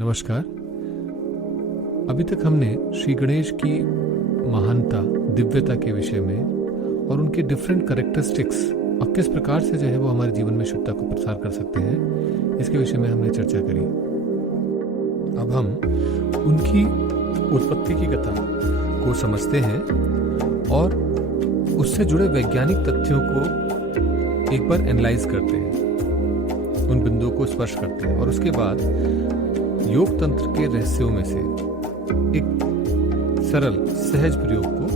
नमस्कार। अभी तक हमने श्री गणेश की महानता, दिव्यता के विषय में और उनके डिफरेंट कैरेक्टरिस्टिक्स और किस प्रकार से जो है वो हमारे जीवन में शुद्धता को प्रसार कर सकते हैं, इसके विषय में हमने चर्चा करी। अब हम उनकी उत्पत्ति की कथा को समझते हैं और उससे जुड़े वैज्ञानिक तथ्यों को एक बार एनालाइज करते हैं, उन बिंदुओं को स्पर्श करते हैं और उसके बाद योग तंत्र के रहस्यों में से एक सरल सहज प्रयोग को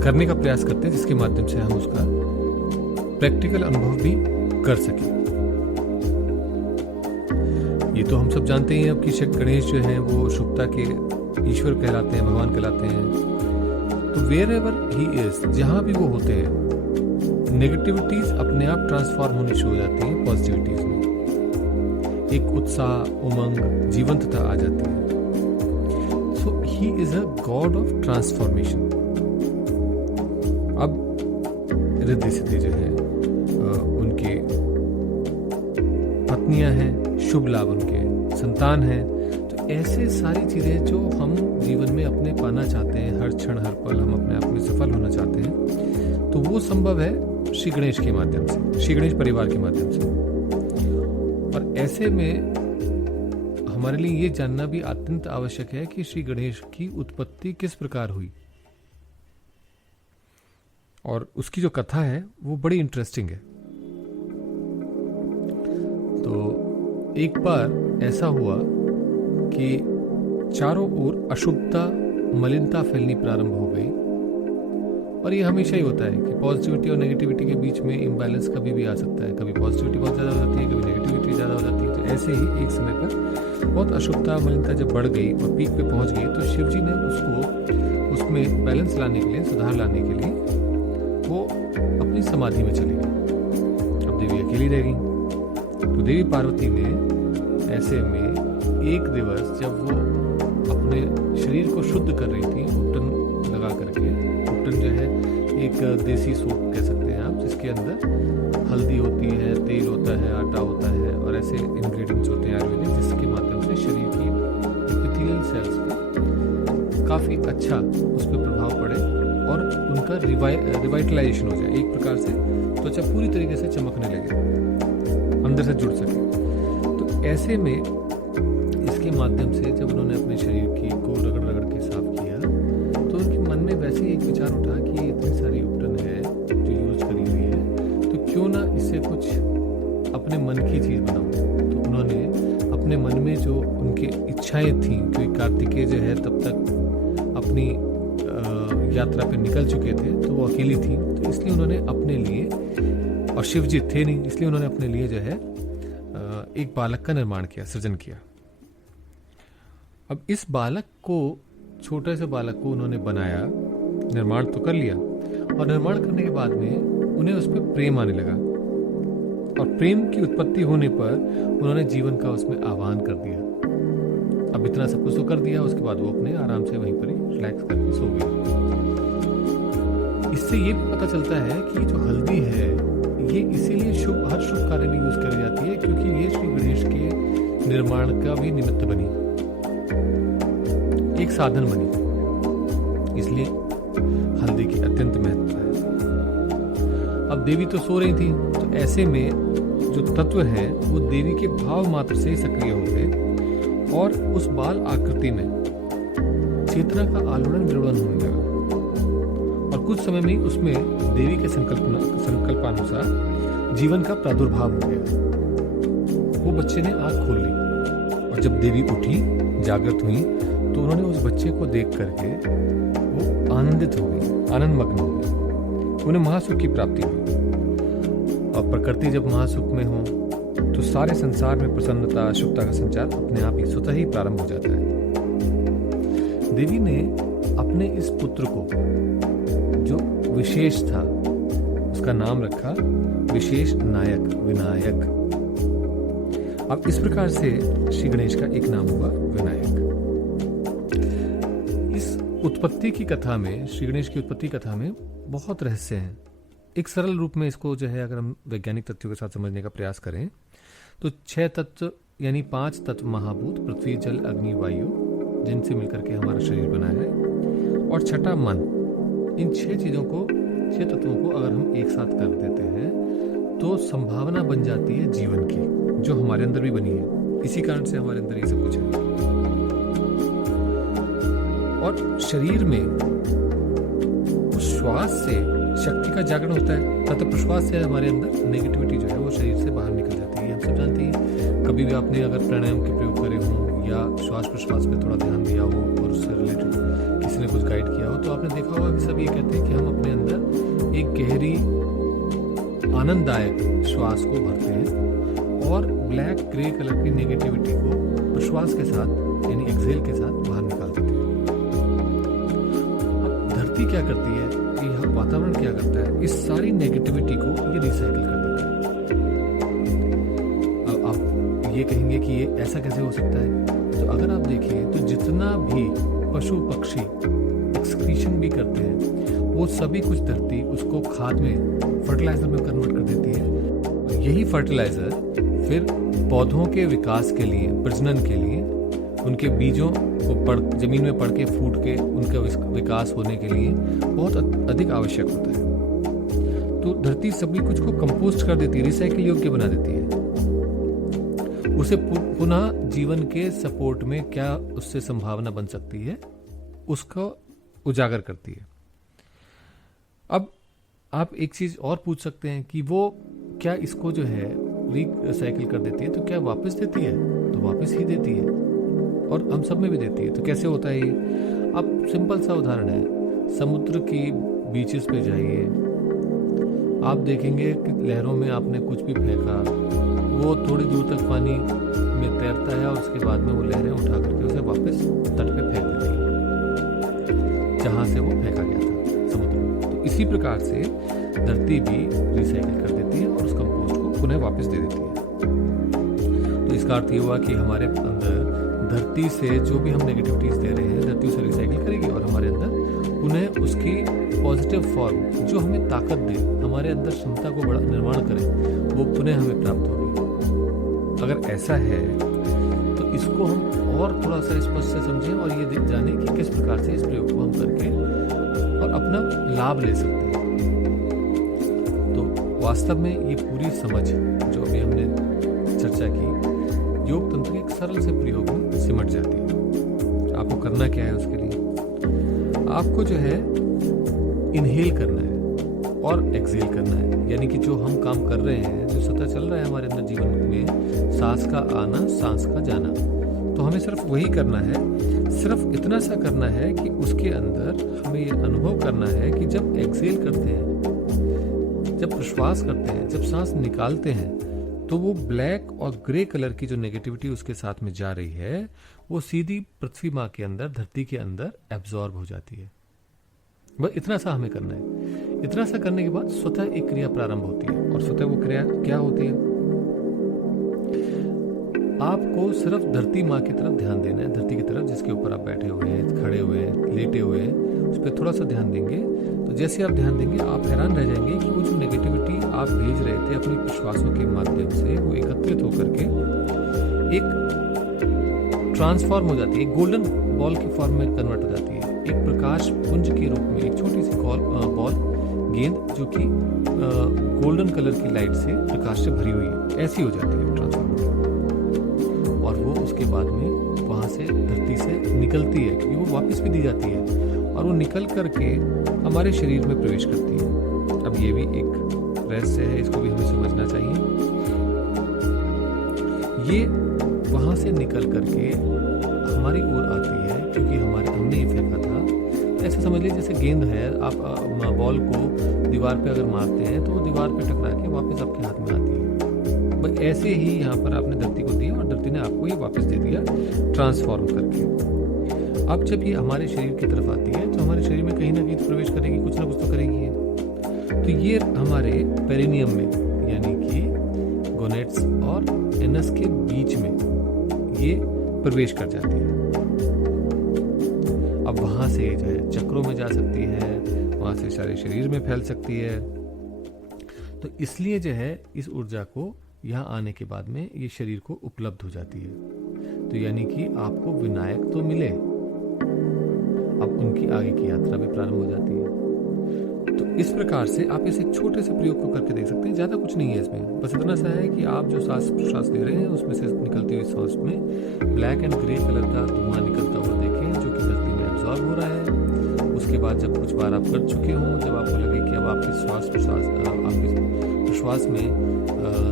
करने का प्रयास करते हैं, जिसके माध्यम से हम उसका प्रैक्टिकल अनुभव भी कर सकें। ये तो हम सब जानते ही हैं अब कि गणेश जो हैं वो शुद्धता के ईश्वर कहलाते हैं, भगवान कहलाते हैं। तो वेयर एवर ही इज, जहां भी वो होते हैं, नेगेटिविटीज अपने आप ट्रांसफॉर्म होनी शुरू हो जाती हैं पॉजिटिविटीज में। एक उत्साह, उमंग, जीवंतता आ जाती है। So he is a god of transformation. अब रिद्धि सिद्धि जो है, उनके पत्नियां हैं, शुभ लाभ उनके संतान है, तो ऐसे सारी चीजें जो हम जीवन में अपने पाना चाहते हैं, हर क्षण हर पल हम अपने आप में सफल होना चाहते हैं, तो वो संभव है श्री गणेश के माध्यम से, श्री गणेश परिवार के माध्यम से। और ऐसे में हमारे लिए ये जानना भी अत्यंत आवश्यक है कि श्री गणेश की उत्पत्ति किस प्रकार हुई, और उसकी जो कथा है वो बड़ी इंटरेस्टिंग है। तो एक बार ऐसा हुआ कि चारों ओर अशुद्धता, मलिनता फैलनी प्रारंभ हो गई। और ये हमेशा ही होता है कि पॉजिटिविटी और नेगेटिविटी के बीच में इम्बैलेंस कभी भी आ सकता है। कभी पॉजिटिविटी बहुत ज़्यादा हो जाती है, कभी नेगेटिविटी ज़्यादा हो जाती है। तो ऐसे ही एक समय पर बहुत अशुद्धता, मलिनता जब बढ़ गई और पीक पे पहुंच गई, तो शिव जी ने उसमें बैलेंस लाने के लिए, सुधार लाने के लिए वो अपनी समाधि में चली गई। अब देवी अकेली रह गई। तो देवी पार्वती ने ऐसे में एक दिवस जब वो अपने शरीर को शुद्ध कर रही थी, उपटन लगा करके, उपटन जो है एक देसी सूप कह सकते हैं आप, जिसके अंदर हल्दी होती है, तेल होता है, आटा होता है और ऐसे इंग्रेडिएंट्स होते हैं आयुर्वेदिक, जिसके माध्यम से शरीर की एपिथेलियल सेल्स को काफ़ी अच्छा उस पर प्रभाव पड़े और उनका रिवाइटलाइजेशन हो जाए। एक प्रकार से त्वचा पूरी तरीके से चमकने लगे, अंदर से जुड़ सके। तो ऐसे में इसके माध्यम से जब उन्होंने अपने शरीर को रगड़ रगड़ के साफ किया, तो उनके मन में वैसे ही एक विचार उठा कि इतनी सारी उपटन है जो यूज करी हुई है, तो क्यों ना इससे कुछ अपने मन की चीज बनाऊं। तो उन्होंने अपने मन में जो उनकी इच्छाएं थी, क्योंकि कार्तिकेय जो है तब तक अपनी यात्रा पे निकल चुके थे, तो वो अकेली थी, तो इसलिए उन्होंने अपने लिए, और शिव जी थे नहीं, इसलिए उन्होंने अपने लिए जो है एक बालक का निर्माण किया, सृजन किया। अब इस बालक को, छोटे से बालक को उन्होंने बनाया, निर्माण तो कर लिया, और निर्माण करने के बाद में उन्हें उस पर प्रेम आने लगा, और प्रेम की उत्पत्ति होने पर उन्होंने जीवन का उसमें आह्वान कर दिया। अब इतना सब कुछ तो कर दिया, उसके बाद वो अपने आराम से वहीं पर ही रिलैक्स करके सो गए। इससे ये भी पता चलता है कि जो हल्दी है ये इसीलिए हर शुभ कार्य में यूज करी जाती है, क्योंकि ये श्री गणेश के निर्माण का भी निमित्त बनी, एक साधन बनी, इसलिए हल्दी की अत्यंत महत्व है। अब देवी तो सो रही थी, तो ऐसे में जो तत्व है वो देवी के भाव मात्र से ही सक्रिय हो गए, और उस बाल आकृति में चेतना का आलोड़न विलोड़न होने लगा, और कुछ समय में ही उसमें देवी के संकल्पानुसार जीवन का प्रादुर्भाव हो गया। वो बच्चे ने आंख खोल ली, और जब देवी उठी, जागृत हुई, तो उन्होंने उस बच्चे को देख करके वो आनंदित हो गई, आनंदमग्न हो गई, उन्हें महासुख की प्राप्ति हुई। और प्रकृति जब महासुख में हो, तो सारे संसार में प्रसन्नता, शुभता का संचार अपने आप ही स्वतः ही प्रारंभ हो जाता है। देवी ने अपने इस पुत्र को, जो विशेष था, उसका नाम रखा विशेष नायक, विनायक। अब इस प्रकार से श्री गणेश का एक नाम हुआ विनायक। इस उत्पत्ति की कथा में, श्री गणेश की उत्पत्ति कथा में बहुत रहस्य हैं। एक सरल रूप में इसको जो है अगर हम वैज्ञानिक तथ्यों के साथ समझने का प्रयास करें तो 6 तत्व यानी 5 तत्व महाभूत, पृथ्वी, जल, अग्नि, वायु, जिनसे मिलकर के हमारा शरीर बना है, और छठा मन। इन 6 चीजों को, 6 तत्वों को अगर हम एक साथ कर देते हैं तो संभावना बन जाती है जीवन की, जो हमारे अंदर भी बनी है। इसी कारण से हमारे अंदर ये सब कुछ है। और शरीर में उस श्वास से शक्ति का जागरण होता है, तथा प्रश्वास से हमारे अंदर नेगेटिविटी जो है वो शरीर से बाहर निकल जाती है। हम सब जानते हैं, कभी भी आपने अगर प्राणायाम के प्रयोग करे हों या श्वास प्रश्वास पे थोड़ा ध्यान दिया हो और उससे रिलेटेड किसी ने कुछ गाइड किया हो, तो आपने देखा होगा कि सब ये कहते हैं कि हम अपने अंदर एक गहरी आनंददायक श्वास को भरते हैं और ब्लैक ग्रे कलर की नेगेटिविटी को प्रश्वास के साथ यानी एक्सेल के साथ बाहर निकाल देते हैं। अब धरती क्या करती है, यह वातावरण क्या करता है, इस सारी नेगेटिविटी को ये रिसाइकिल कर देता है। अब आप ये कहेंगे कि ये ऐसा कैसे हो सकता है, तो अगर आप देखें तो जितना भी पशु पक्षी एक्सक्रीशन भी करते हैं, वो सभी कुछ धरती उसको खाद में, फर्टिलाइजर में कन्वर्ट कर देती है। यही फर्टिलाइजर फिर पौधों के विकास के लिए, प्रजनन के लिए, उनके बीजों को जमीन में पड़ के फूट के उनका विकास होने के लिए बहुत अधिक आवश्यक होता है। तो धरती सभी कुछ को कंपोस्ट कर देती है, रिसाइकिल योग्य बना देती है। उसे पुनः जीवन के सपोर्ट में क्या उससे संभावना बन सकती है, उसको उजागर करती है। अब आप एक चीज और पूछ सकते हैं कि वो क्या इसको जो है रिसाइकिल कर देती है, तो क्या वापस देती है? तो वापस ही देती है, और हम सब में भी देती है। तो कैसे होता है ये? अब सिंपल सा उदाहरण है, समुद्र की बीचेस पे जाइए, आप देखेंगे कि लहरों में आपने कुछ भी फेंका, वो थोड़ी दूर तक पानी में तैरता है और उसके बाद में वो लहरें उठा करके उसे वापस तट पे फेंक देती है, जहां से वो फेंका गया था समुद्र में। तो इसी प्रकार से धरती भी रिसाइकिल कर देती है और उस कंपोस्ट को पुनः वापस दे देती है। तो इसका अर्थ ये हुआ कि हमारे अंदर धरती से जो भी हम नेगेटिविटीज दे रहे हैं, धरती उसे रिसाइकिल करेगी और हमारे अंदर पुनः उसकी पॉजिटिव फॉर्म जो हमें ताकत दे, हमारे अंदर क्षमता को बड़ा निर्माण करे, वो पुनः हमें प्राप्त होगी। अगर ऐसा है तो इसको हम और थोड़ा सा स्पष्ट से समझें और ये जानें कि किस प्रकार से इस प्रयोग को हम करके और अपना लाभ ले सकते हैं। तो वास्तव में ये पूरी समझ जो अभी हमने चर्चा की, योग तंत्र के एक सरल से प्रयोग में सिमट जाती है। आपको करना क्या है? उसके लिए आपको जो है इनहेल करना है और एक्सहेल करना है, यानी कि जो हम काम कर रहे हैं, जो सतत चल रहा है हमारे अंदर जीवन में, सांस का आना, सांस का जाना, तो हमें सिर्फ वही करना है। सिर्फ इतना सा करना है कि उसके अंदर हमें ये अनुभव करना है कि जब एक्सहेल करते हैं, जब प्रश्वास करते हैं, जब सांस निकालते हैं, तो वो ब्लैक और ग्रे कलर की जो नेगेटिविटी उसके साथ में जा रही है, वो सीधी पृथ्वी माँ के अंदर, धरती के अंदर एब्जॉर्ब हो जाती है। बस इतना सा हमें करना है। इतना सा करने के बाद स्वतः एक क्रिया प्रारंभ होती है, और स्वतः वो क्रिया क्या होती है? आपको सिर्फ धरती माँ की तरफ ध्यान देना है, धरती की तरफ जिसके ऊपर आप बैठे हुए हैं, खड़े हुए हैं, लेटे हुए हैं, उस पर थोड़ा सा ध्यान देंगे। तो जैसे आप ध्यान देंगे, आप हैरान रह जाएंगे कि वो जो नेगेटिविटी आप भेज रहे थे अपनी प्रश्वासों के माध्यम से, वो एकत्रित होकर के एक ट्रांसफॉर्म हो जाती है, एक गोल्डन बॉल की फॉर्म में कन्वर्ट हो जाती है, एक प्रकाश पुंज के रूप में, एक छोटी सी बॉल, गेंद जो कि गोल्डन कलर की लाइट से, प्रकाश से भरी हुई है, ऐसी हो जाती है ट्रांसफॉर्म। और वो उसके बाद में वहां से धरती से निकलती है, क्योंकि वो वापस भी दी जाती है, और वो निकल करके हमारे शरीर में प्रवेश करती है। अब ये भी एक रहस्य है, इसको भी हमें समझना चाहिए। ये वहां से निकल करके हमारी ओर आती है, क्योंकि हमने ये फेंका था। ऐसा समझ लीजिए जैसे गेंद है, आप बॉल को दीवार पे अगर मारते हैं तो वो दीवार पे टकरा के वापस आपके हाथ में आती है। बस ऐसे ही यहाँ पर आपने धरती को दिया और धरती ने आपको ये वापस दे दिया ट्रांसफॉर्म करके। अब जब ये हमारे शरीर की तरफ आती है तो हमारे शरीर में कहीं ना कहीं तो प्रवेश करेगी, कुछ ना कुछ तो करेगी ये। तो ये हमारे पेरिनियम में, यानी कि गोनेट्स और एनस के बीच में ये प्रवेश कर जाती है। अब वहां से जो है चक्रों में जा सकती है, वहां से सारे शरीर में फैल सकती है। तो इसलिए जो है इस ऊर्जा को यहाँ आने के बाद में ये शरीर को उपलब्ध हो जाती है। तो यानी कि आपको विनायक तो मिले, अब उनकी आगे की यात्रा भी प्रारंभ हो जाती है। तो इस प्रकार से आप इस एक छोटे से प्रयोग को करके देख सकते हैं। ज़्यादा कुछ नहीं है इसमें, बस इतना सा है कि आप जो सांस प्रश्वास ले रहे हैं उसमें से निकलती हुई सांस में ब्लैक एंड ग्रे कलर का धुआं निकलता हुआ देखें, जो कि धरती में एब्जॉर्ब हो रहा है। उसके बाद जब कुछ बार आप कर चुके हों, जब आपको लगे कि अब आपकी आपके प्रश्वास में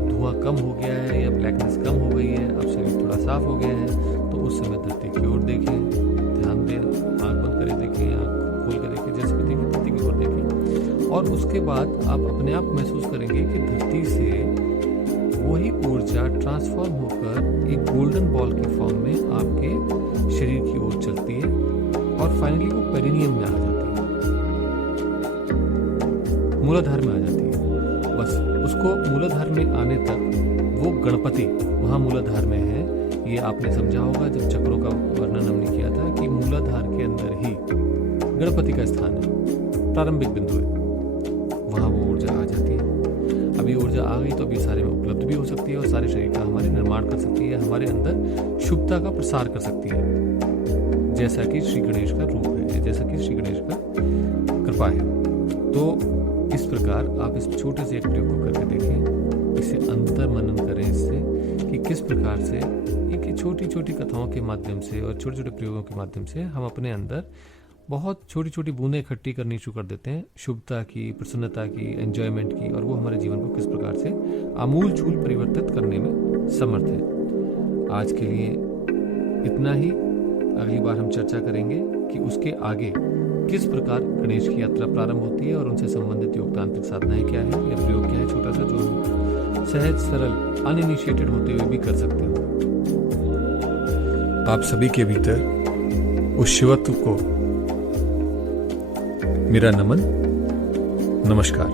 धुआं कम हो गया है या ब्लैकनेस कम हो गई है, अब शरीर थोड़ा साफ हो गया है, तो उस समय धरती की ओर देखें, ध्यान दें, आँख बंद करें देखें, आँख खोल कर देखें, जैसे भी देखें धरती की ओर देखें। और उसके बाद आप अपने आप महसूस करेंगे कि धरती से वही ऊर्जा ट्रांसफॉर्म होकर एक गोल्डन बॉल की फॉर्म में आपके शरीर की ओर चलती है और फाइनली वो पेरिनियम में आ जाती है, मूलाधार में आ जाती है। बस उसको मूलाधार में आने तक वो गणपति वहाँ मूलाधार में है। ये आपने समझा होगा जब चक्रों का वर्णन हमने किया था कि मूलाधार के अंदर ही गणपति का स्थान है, प्रारंभिक बिंदु है, वहाँ वो ऊर्जा आ जाती है। अब ये ऊर्जा आ गई तो अभी सारे में उपलब्ध भी हो सकती है और सारे शरीर का हमारे निर्माण कर सकती है, हमारे अंदर शुभता का प्रसार कर सकती है, जैसा कि श्री गणेश का रूप है, जैसा कि श्री गणेश का कृपा है। तो इस प्रकार आप इस छोटे से एक प्रयोग को करके देखें, इसे अंतर मनन करें इससे कि किस प्रकार से एक छोटी छोटी कथाओं के माध्यम से और छोटे छोटे प्रयोगों के माध्यम से हम अपने अंदर बहुत छोटी छोटी बूंदें इकट्ठी करनी शुरू कर देते हैं शुभता की, प्रसन्नता की, एंजॉयमेंट की, और वो हमारे जीवन को किस प्रकार से आमूल चूल परिवर्तित करने में समर्थ है। आज के लिए इतना ही। अगली बार हम चर्चा करेंगे कि उसके आगे किस प्रकार गणेश की यात्रा प्रारंभ होती है और उनसे संबंधित योगतांत्रिक साधनाएं क्या है या प्रयोग क्या है, छोटा सा जो हम सहज सरल अनइनिशिएटेड होते हुए भी कर सकते हैं। आप सभी के भीतर उस शिवत्व को मेरा नमन, नमस्कार।